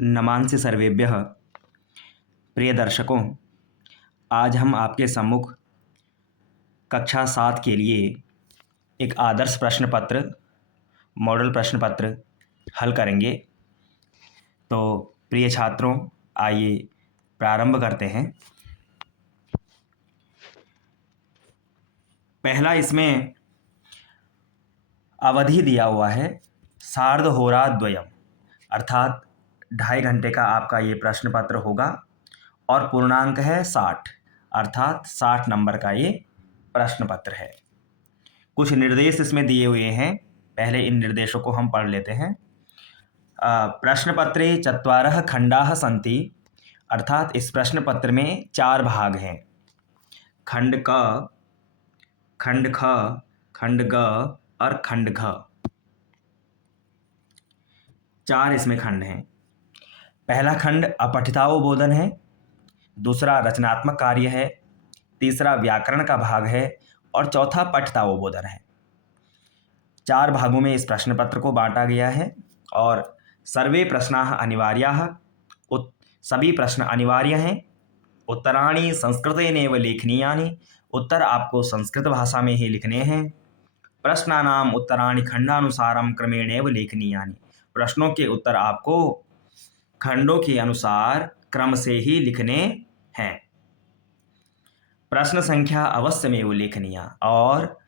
नमांसि सर्वेभ्यः। प्रिय दर्शकों, आज हम आपके सम्मुख कक्षा 7 के लिए एक आदर्श प्रश्न पत्र, मॉडल प्रश्न पत्र हल करेंगे। तो प्रिय छात्रों, आइए प्रारंभ करते हैं। पहला इसमें अवधि दिया हुआ है सार्धहोराद्वयम्, अर्थात 2.5 घंटे का आपका ये प्रश्न पत्र होगा और पूर्णांक है 60, अर्थात 60 नंबर का ये प्रश्न पत्र है। कुछ निर्देश इसमें दिए हुए हैं, पहले इन निर्देशों को हम पढ़ लेते हैं। प्रश्न पत्रे 4 खंडाः सन्ति, अर्थात इस प्रश्न पत्र में 4 भाग हैं। खंड क, खंड ख, खंड ग और खंड घ, 4 इसमें खंड हैं। पहला खंड अपठितावबोधन है, दूसरा रचनात्मक कार्य है, तीसरा व्याकरण का भाग है और चौथा पठितावबोधन है। 4 भागों में इस प्रश्न पत्र को बांटा गया है और सर्वे प्रश्नाः अनिवार्याः, सभी प्रश्न अनिवार्य हैं। उत्तराणि संस्कृतेनैव लेखनीयानि, उत्तर आपको संस्कृत भाषा में ही लिखने हैं। प्रश्नानाम् उत्तराणि खंडानुसारं क्रमेणैव लेखनीयानि, प्रश्नों के उत्तर आपको खंडों के अनुसार क्रम से ही लिखने हैं। प्रश्न संख्या अवश्यमेव लेखनीया, और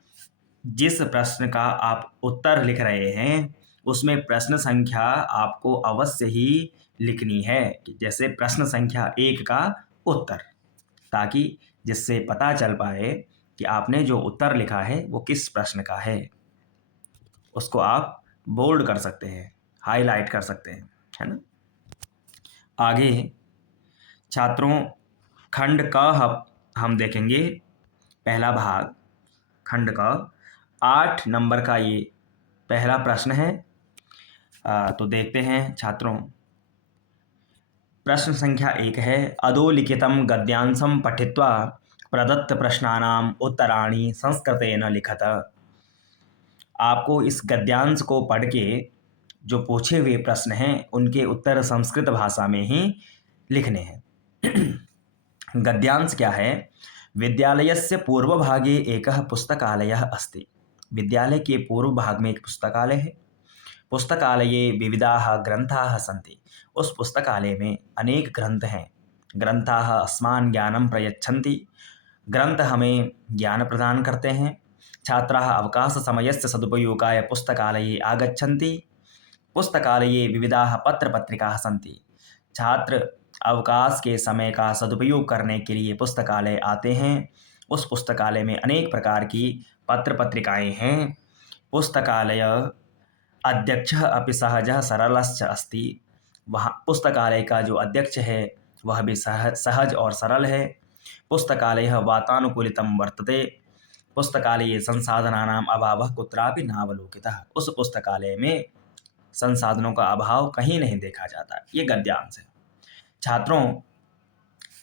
जिस प्रश्न का आप उत्तर लिख रहे हैं उसमें प्रश्न संख्या आपको अवश्य ही लिखनी है, जैसे प्रश्न संख्या 1 का उत्तर, ताकि जिससे पता चल पाए कि आपने जो उत्तर लिखा है वो किस प्रश्न का है। उसको आप बोल्ड कर सकते हैं, हाईलाइट कर सकते हैं, है ना। आगे छात्रों, खंड क हम देखेंगे। पहला भाग खंड का 8 नंबर का ये पहला प्रश्न है। तो देखते हैं छात्रों। प्रश्न संख्या 1 है, अधोलिखितं गद्यांशं पठित्वा प्रदत्त प्रश्नानाम् उत्तराणि संस्कृतेन लिखत। आपको इस गद्यांश को पढ़ के जो पूछे हुए प्रश्न हैं उनके उत्तर संस्कृत भाषा में ही लिखने हैं। गद्यांश क्या है? विद्यालयस्य पूर्वभागे एकः पुस्तकालयः अस्ति। विद्यालय के पूर्व भाग में एक पुस्तकालय है। पुस्तकालये विविधाः ग्रंथाः सन्ति। उस पुस्तकालय में अनेक ग्रंथ हैं। ग्रंथाः अस्मान् ज्ञानं प्रयच्छन्ति। ग्रंथ हमें ज्ञान प्रदान करते हैं। छात्राः अवकाश समयस्य सदुपयोगाय पुस्तकालये आगच्छन्ति। पुस्तकालये विविधाः पत्र पत्रिकाः सन्ति। छात्र अवकाश के समय का सदुपयोग करने के लिए पुस्तकालय आते हैं। उस पुस्तकालय में अनेक प्रकार की पत्र पत्रिकाएं हैं। पुस्तकालय अध्यक्षः अपि सहजः सरलश्च अस्ति। वहाँ पुस्तकालय का जो अध्यक्ष है वह भी सहज और सरल है। पुस्तकालयः वातानुकूलितं वर्तते। पुस्तकालये संसाधनानाम् अभावः कुत्रापि नावलोकितः। उस पुस्तकालय में संसाधनों का अभाव कहीं नहीं देखा जाता। ये गद्यांश है। छात्रों,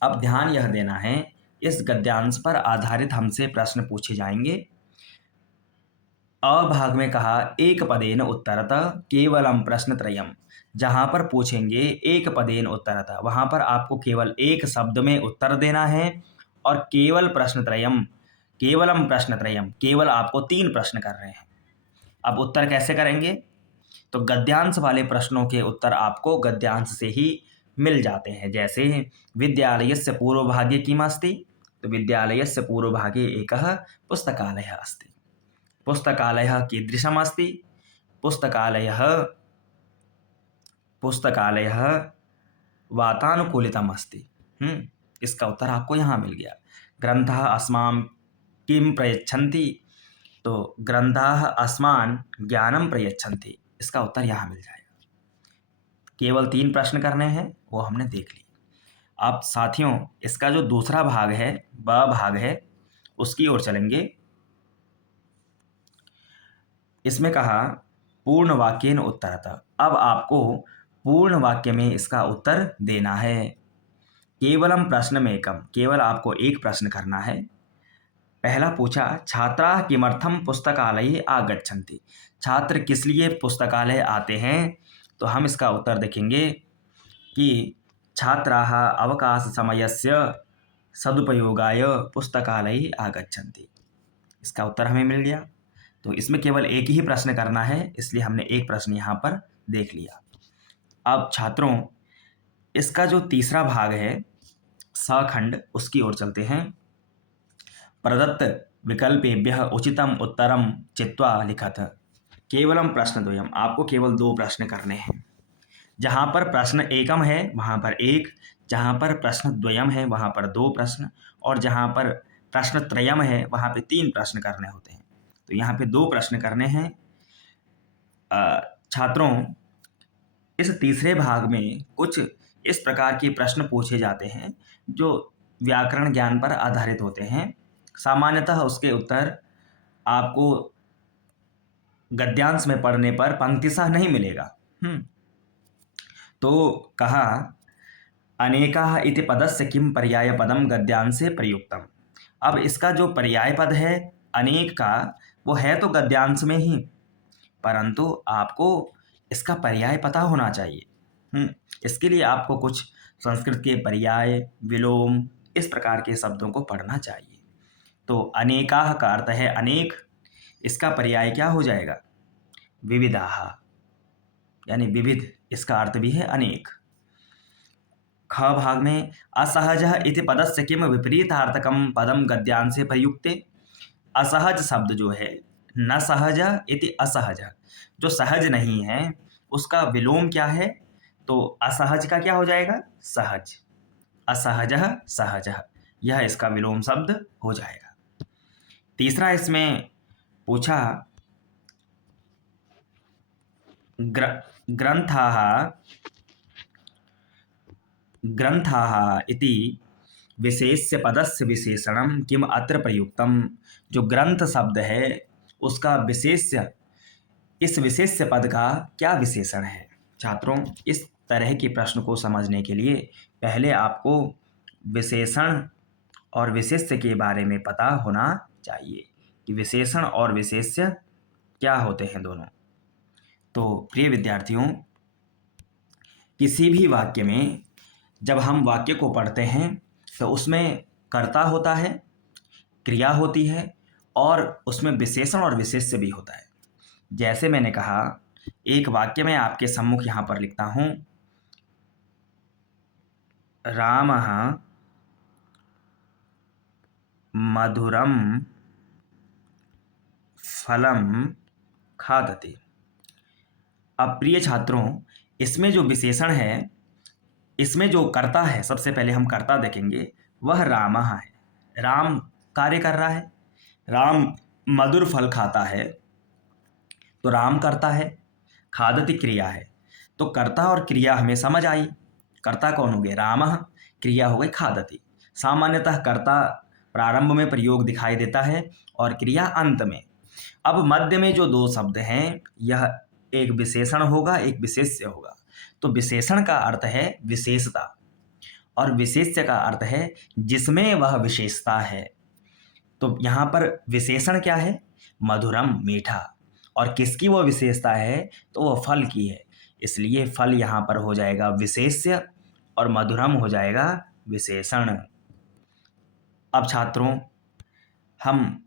अब ध्यान यह देना है, इस गद्यांश पर आधारित हमसे प्रश्न पूछे जाएंगे। अ भाग में कहा एक पदेन उत्तरतः केवलम प्रश्नत्रयम्। जहां पर पूछेंगे एक पदेन उत्तरतः, वहां पर आपको केवल एक शब्द में उत्तर देना है और केवल प्रश्नत्रयम्, केवलम प्रश्नत्रयम्, केवल आपको 3 प्रश्न कर रहे हैं। अब उत्तर कैसे करेंगे? तो गद्यांश वाले प्रश्नों के उत्तर आपको गद्यांश से ही मिल जाते हैं। जैसे विद्यालयस्य पूर्वभागे किमस्ति, तो विद्यालयस्य पूर्वभागे एकः पुस्तकालयः अस्ति। पुस्तकालयः कीदृशमस्ति? पुस्तकालयः वातानुकूलितम् अस्ति। इसका उत्तर आपको यहाँ मिल गया। ग्रंथाः अस्मान् किं प्रयच्छन्ति, तो ग्रंथाः अस्मान् ज्ञानं प्रयच्छन्ति। इसका उत्तर यहाँ मिल जाएगा। केवल 3 प्रश्न करने हैं, वो हमने देख लिए। अब साथियों, इसका जो दूसरा भाग है, ब भाग है, उसकी ओर चलेंगे। इसमें कहा पूर्ण वाक्येन उत्तरतः। अब आपको पूर्ण वाक्य में इसका उत्तर देना है। केवलम प्रश्नमेकम, केवल आपको एक प्रश्न करना है। पहला पूछा, छात्राः किमर्थं पुस्तकालये आगच्छन्ति। छात्र किस लिए पुस्तकालय आते हैं? तो हम इसका उत्तर देखेंगे। कि छात्राः अवकाशसमयस्य सदुपयोगाय पुस्तकालये आगच्छन्ति। इसका उत्तर हमें मिल गया। तो इसमें केवल एक ही प्रश्न करना है, इसलिए हमने एक प्रश्न यहाँ पर देख लिया। अब छात्रों, इसका जो तीसरा भाग है सखंड, उसकी ओर चलते हैं। प्रदत्त विकल्पेभ्यः उचितम उत्तरम चित्वा लिखत। केवलम प्रश्नद्वयम, आपको केवल 2 प्रश्न करने हैं। जहाँ पर प्रश्न एकम है वहाँ पर 1, जहाँ पर प्रश्न द्वयम है वहाँ पर 2 प्रश्न, और जहाँ पर प्रश्न त्रयम है वहाँ पे 3 प्रश्न करने होते हैं। तो यहाँ पे 2 प्रश्न करने हैं। छात्रों, इस तीसरे भाग में कुछ इस प्रकार के प्रश्न पूछे जाते हैं जो व्याकरण ज्ञान पर आधारित होते हैं। सामान्यतः उसके उत्तर आपको गद्यांश में पढ़ने पर पंक्तिशः नहीं मिलेगा। तो कहा अनेकाः इति पदस्य किम पर्यायपदम गद्यांशे प्रयुक्तम। अब इसका जो पर्याय पद है अनेक का, वो है तो गद्यांश में ही, परंतु आपको इसका पर्याय पता होना चाहिए। इसके लिए आपको कुछ संस्कृत के पर्याय, विलोम, इस प्रकार के शब्दों को पढ़ना चाहिए। तो अनेकाः का अर्थ है अनेक, इसका पर्याय क्या हो जाएगा? विविधाः, यानी विविध, इसका अर्थ भी है अनेक। ख भाग में असहजः इति पदस्य किम विपरीतार्थकम पदम गद्यांशे प्रयुक्ते। असहज शब्द जो है, न सहज इति असहज, जो सहज नहीं है उसका विलोम क्या है? तो असहज का क्या हो जाएगा? सहज। असहजः सहजः, यह इसका विलोम शब्द हो जाएगा। तीसरा इसमें पूछा ग्रंथाः इति विशेष्य पदस्य विशेषणम किम अत्र प्रयुक्तम। जो ग्रंथ शब्द है उसका विशेष्य, इस विशेष्य पद का क्या विशेषण है? छात्रों, इस तरह के प्रश्न को समझने के लिए पहले आपको विशेषण और विशेष्य के बारे में पता होना चाहिए कि विशेषण और विशेष्य क्या होते हैं दोनों। तो प्रिय विद्यार्थियों, किसी भी वाक्य में जब हम वाक्य को पढ़ते हैं तो उसमें कर्ता होता है, क्रिया होती है, और उसमें विशेषण और विशेष्य भी होता है। जैसे मैंने कहा, एक वाक्य में आपके सम्मुख यहाँ पर लिखता हूँ, रामः मधुरम फलम खादति। अब प्रिय छात्रों, इसमें जो विशेषण है, इसमें जो कर्ता है, सबसे पहले हम कर्ता देखेंगे, वह रामः है। राम कार्य कर रहा है, राम मधुर फल खाता है, तो राम कर्ता है, खादति क्रिया है। तो कर्ता और क्रिया हमें समझ आई। कर्ता कौन हो गए? रामः, क्रिया हो गई खादति। सामान्यतः कर्ता प्रारंभ में प्रयोग दिखाई देता है और क्रिया अंत में। अब मध्य में जो 2 शब्द हैं, यह एक विशेषण होगा, एक विशेष्य होगा। तो विशेषण का अर्थ है विशेषता, और विशेष्य का अर्थ है जिसमें वह विशेषता है। तो यहाँ पर विशेषण क्या है? मधुरम, मीठा। और किसकी वो विशेषता है? तो वो फल की है, इसलिए फल यहाँ पर हो जाएगा विशेष्य और मधुरम हो जाएगा विशेषण। अब छात्रों, हम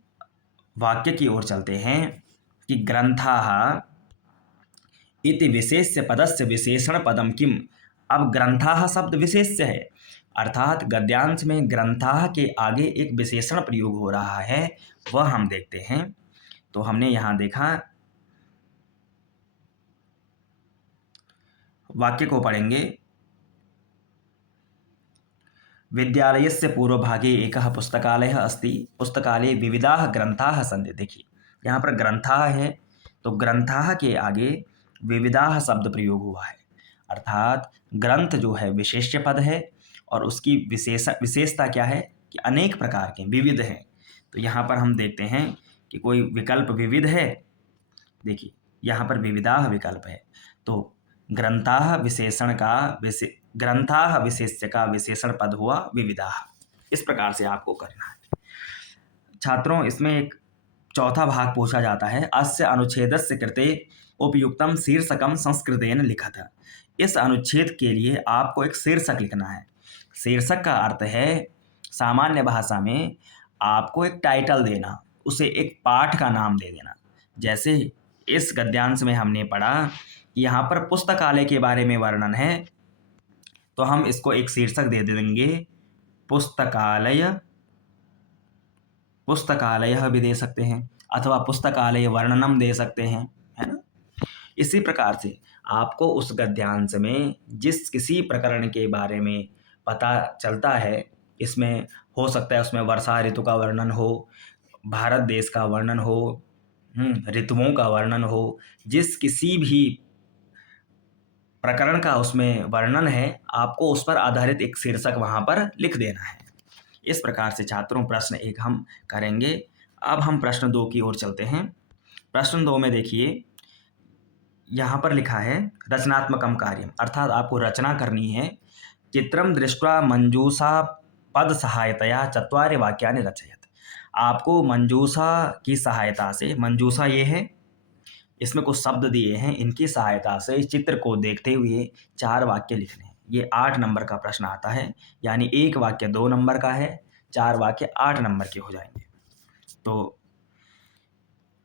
वाक्य की ओर चलते हैं कि ग्रंथाः इति विशेष्य पदस्य विशेषण पदम किम। अब ग्रंथाः शब्द विशेष्य है, अर्थात गद्यांश में ग्रंथाः के आगे एक विशेषण प्रयोग हो रहा है, वह हम देखते हैं। तो हमने यहाँ देखा, वाक्य को पढ़ेंगे, विद्यालयस्य पूर्वभागे एकः पुस्तकालयः अस्ति, पुस्तकालये विविधाः ग्रंथाः सन्ति। देखिए यहाँ पर ग्रंथाः है, तो ग्रंथाः के आगे विविधाः शब्द प्रयोग हुआ है, अर्थात ग्रंथ जो है विशेष्य पद है और उसकी विशेषता क्या है कि अनेक प्रकार के विविध हैं। तो यहाँ पर हम देखते हैं कि कोई विकल्प विविध है। देखिए यहाँ पर विविधाः विकल्प है, तो ग्रंथाः विशेषण का ग्रंथाः विशेष्य का विशेषण पद हुआ विविधाः। इस प्रकार से आपको करना है। छात्रों, इसमें एक चौथा भाग पूछा जाता है, अस्य अनुच्छेदस्य कृते उपयुक्तम शीर्षकम संस्कृतेन लिखत। इस अनुच्छेद के लिए आपको एक शीर्षक लिखना है। शीर्षक का अर्थ है सामान्य भाषा में आपको एक टाइटल देना, उसे एक पाठ का नाम दे देना। जैसे इस गद्यांश में हमने पढ़ा कि यहाँ पर पुस्तकालय के बारे में वर्णन है, तो हम इसको एक शीर्षक दे देंगे पुस्तकालय। पुस्तकालय भी दे सकते हैं अथवा पुस्तकालय वर्णनम दे सकते हैं, है ना। इसी प्रकार से आपको उस गद्यांश में जिस किसी प्रकरण के बारे में पता चलता है, इसमें हो सकता है उसमें वर्षा ऋतु का वर्णन हो, भारत देश का वर्णन हो, ऋतुओं का वर्णन हो, जिस किसी भी प्रकरण का उसमें वर्णन है, आपको उस पर आधारित एक शीर्षक वहाँ पर लिख देना है। इस प्रकार से छात्रों प्रश्न 1 हम करेंगे। अब हम प्रश्न 2 की ओर चलते हैं। प्रश्न 2 में देखिए, यहाँ पर लिखा है रचनात्मकम कार्यम, अर्थात आपको रचना करनी है। चित्रम दृष्ट्वा मंजूषा पद सहायतया चत्वारि वाक्यानि रचयत। आपको मंजूषा की सहायता से, मंजूषा ये है, इसमें कुछ शब्द दिए हैं, इनकी सहायता से इस चित्र को देखते हुए 4 वाक्य लिखने हैं। ये 8 नंबर का प्रश्न आता है, यानी 1 वाक्य 2 नंबर का है, 4 वाक्य 8 नंबर के हो जाएंगे। तो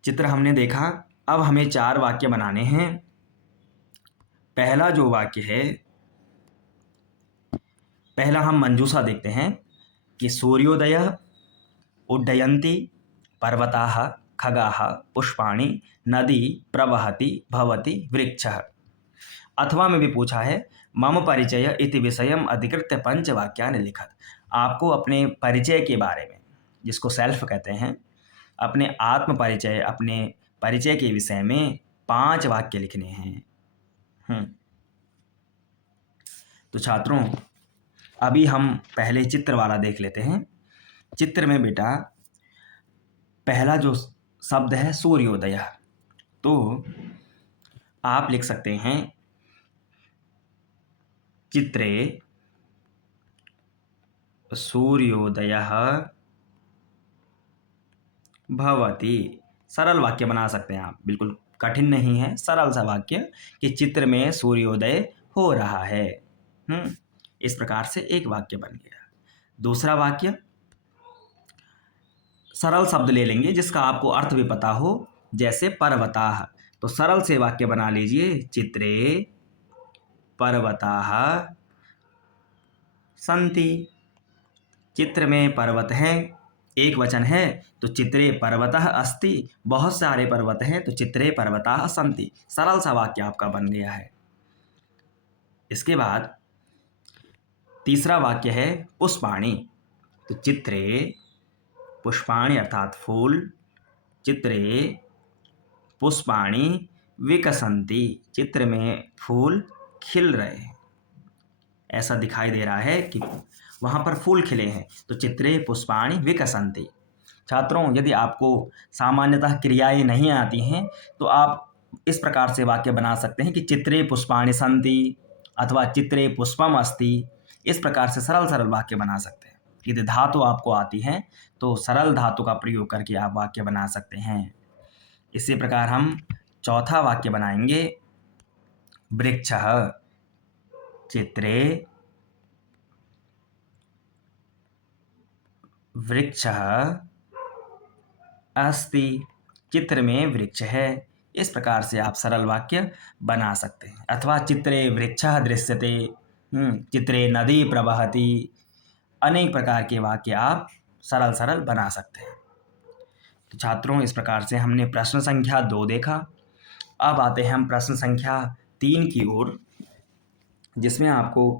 चित्र हमने देखा, अब हमें 4 वाक्य बनाने हैं। पहला जो वाक्य है, पहला हम मंजूषा देखते हैं कि सूर्योदय उड्डयन्ति पर्वताः खगाः पुष्पाणि नदी प्रवहति भवति वृक्षः। अथवा में भी पूछा है मम परिचय इति विषयम अधिकृत्य 5 वाक्यानि लिखत। आपको अपने परिचय के बारे में, जिसको सेल्फ कहते हैं, अपने आत्म परिचय, अपने परिचय के विषय में 5 वाक्य लिखने हैं। तो छात्रों अभी हम पहले चित्र वाला देख लेते हैं। चित्र में बेटा पहला जो शब्द है सूर्योदय, तो आप लिख सकते हैं चित्रे सूर्योदयः भवति। सरल वाक्य बना सकते हैं आप, बिल्कुल कठिन नहीं है, सरल सा वाक्य कि चित्र में सूर्योदय हो रहा है। इस प्रकार से एक वाक्य बन गया। दूसरा वाक्य सरल शब्द ले लेंगे जिसका आपको अर्थ भी पता हो, जैसे पर्वताः, तो सरल से वाक्य बना लीजिए, चित्रे पर्वताः सन्ति। चित्र में पर्वत हैं, एक वचन है, तो चित्रे पर्वतः अस्ति। बहुत सारे पर्वत हैं, तो चित्रे पर्वताः सन्ति। सरल सा वाक्य आपका बन गया है। इसके बाद तीसरा वाक्य है पुष्पाणि, तो चित्रे पुष्पाणि अर्थात फूल, चित्रे पुष्पाणि विकसन्ति, चित्र में फूल खिल रहे हैं, ऐसा दिखाई दे रहा है कि वहाँ पर फूल खिले हैं, तो चित्रे पुष्पाणि विकसन्ति। छात्रों यदि आपको सामान्यतः क्रियाएं नहीं आती हैं, तो आप इस प्रकार से वाक्य बना सकते हैं कि चित्रे पुष्पाणि सन्ति अथवा चित्रे पुष्पम अस्ति। इस प्रकार से सरल सरल वाक्य बना सकते हैं। यदि धातु आपको आती है तो सरल धातु का प्रयोग करके आप वाक्य बना सकते हैं। इसी प्रकार हम चौथा वाक्य बनाएंगे, वृक्षः, चित्रे वृक्षः अस्ति, चित्र में वृक्ष है। इस प्रकार से आप सरल वाक्य बना सकते हैं। अथवा चित्रे वृक्षः दृश्यते, चित्रे नदी प्रवहति, अनेक प्रकार के वाक्य आप सरल सरल बना सकते हैं। तो छात्रों इस प्रकार से हमने प्रश्न संख्या 2 देखा। अब आते हैं हम प्रश्न संख्या 3 की ओर, जिसमें आपको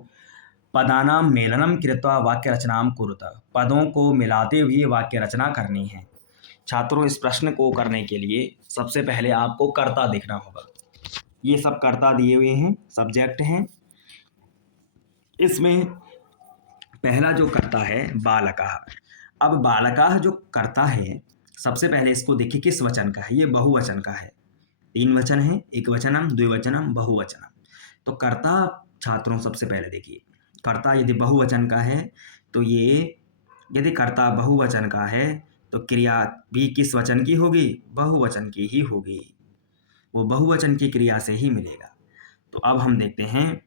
पदानाम मेलनम कृत्वा वाक्य रचनाम कुरुत, पदों को मिलाते हुए वाक्य रचना करनी है। छात्रों इस प्रश्न को करने के लिए सबसे पहले आपको कर्ता देखना होगा। ये सब कर्ता दिए हुए हैं, सब्जेक्ट हैं। इसमें पहला जो कर्ता है बालकः। अब बालकः जो कर्ता है, सबसे पहले इसको देखिए किस वचन का है, ये बहुवचन का है। 3 वचन है, एक वचनम, द्विवचनम, बहुवचनम। तो कर्ता छात्रों सबसे पहले देखिए, कर्ता यदि बहुवचन का है तो ये, यदि कर्ता बहुवचन का है तो तो क्रिया भी किस वचन की होगी? बहुवचन की ही होगी। वो बहुवचन की क्रिया से ही मिलेगा। तो अब हम देखते हैं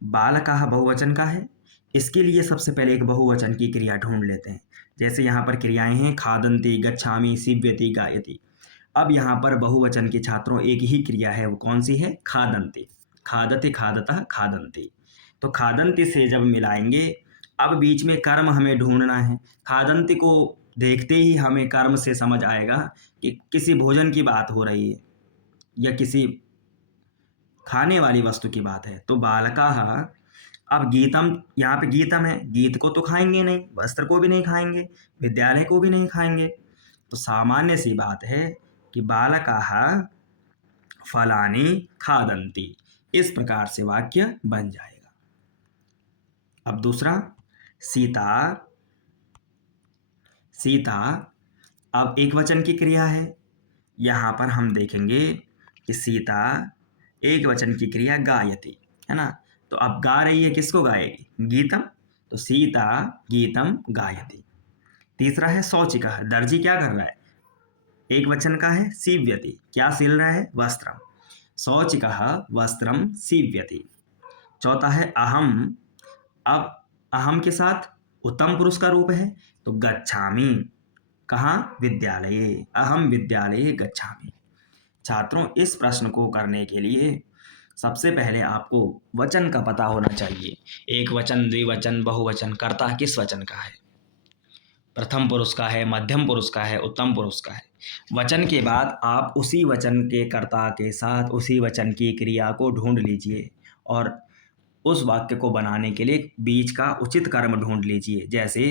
बालकाः बहुवचन का है। इसके लिए सबसे पहले एक बहुवचन की क्रिया ढूंढ लेते हैं। जैसे यहाँ पर क्रियाएं हैं खादन्ति, गच्छामि, सीव्यति, गायति। अब यहाँ पर बहुवचन की छात्रों एक ही क्रिया है, वो कौन सी है? खादन्ति। खादति, खादतः, खादन्ति। तो खादन्ति से जब मिलाएंगे, अब बीच में कर्म हमें ढूंढना है। खादन्ति को देखते ही हमें कर्म से समझ आएगा कि किसी भोजन की बात हो रही है या किसी खाने वाली वस्तु की बात है। तो बालकाः, अब गीतम, यहाँ पे गीतम है, गीत को तो खाएंगे नहीं, वस्त्र को भी नहीं खाएंगे, विद्यालय को भी नहीं खाएंगे। तो सामान्य सी बात है कि बालकाः फलानि खादन्ति। इस प्रकार से वाक्य बन जाएगा। अब दूसरा, सीता। सीता अब एक वचन की क्रिया है। यहाँ पर हम देखेंगे कि सीता एक वचन की क्रिया गायति, है ना। तो अब गा रही है, किसको गाएगी? गीतम। तो सीता गीतम गायति। तीसरा है शौचिकः। दर्जी क्या कर रहा है? एक वचन का है, सीव्यति। क्या सिल रहा है? वस्त्रम। शौचिकः वस्त्रम सीव्यति। चौथा है अहम। अब अहम के साथ उत्तम पुरुष का रूप है, तो गच्छामि। कहाँ? विद्यालये। अहम विद्यालये गच्छामि। छात्रों, इस प्रश्न को करने के लिए सबसे पहले आपको वचन का पता होना चाहिए। एक वचन, द्विवचन, बहुवचन, कर्ता किस वचन का है? प्रथम पुरुष का है, मध्यम पुरुष का है, उत्तम पुरुष का है। वचन के बाद आप उसी वचन के कर्ता के साथ उसी वचन की क्रिया को ढूंढ लीजिए और उस वाक्य को बनाने के लिए बीच का उचित कर्म ढूंढ लीजिए। जैसे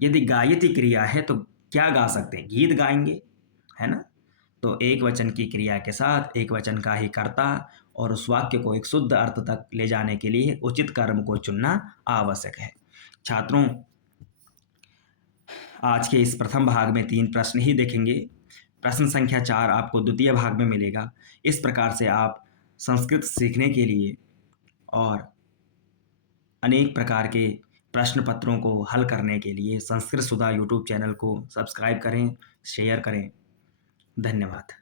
यदि गायति क्रिया है तो क्या गा सकते हैं? गीत गाएंगे, है ना। तो एक वचन की क्रिया के साथ एक वचन का ही कर्ता और उस वाक्य को एक शुद्ध अर्थ तक ले जाने के लिए उचित कर्म को चुनना आवश्यक है। छात्रों, आज के इस प्रथम भाग में 3 प्रश्न ही देखेंगे। प्रश्न संख्या 4 आपको द्वितीय भाग में मिलेगा। इस प्रकार से आप संस्कृत सीखने के लिए और अनेक प्रकार के प्रश्न पत्रों को हल करने के लिए संस्कृत सुधा यूट्यूब चैनल को सब्सक्राइब करें, शेयर करें। धन्यवाद।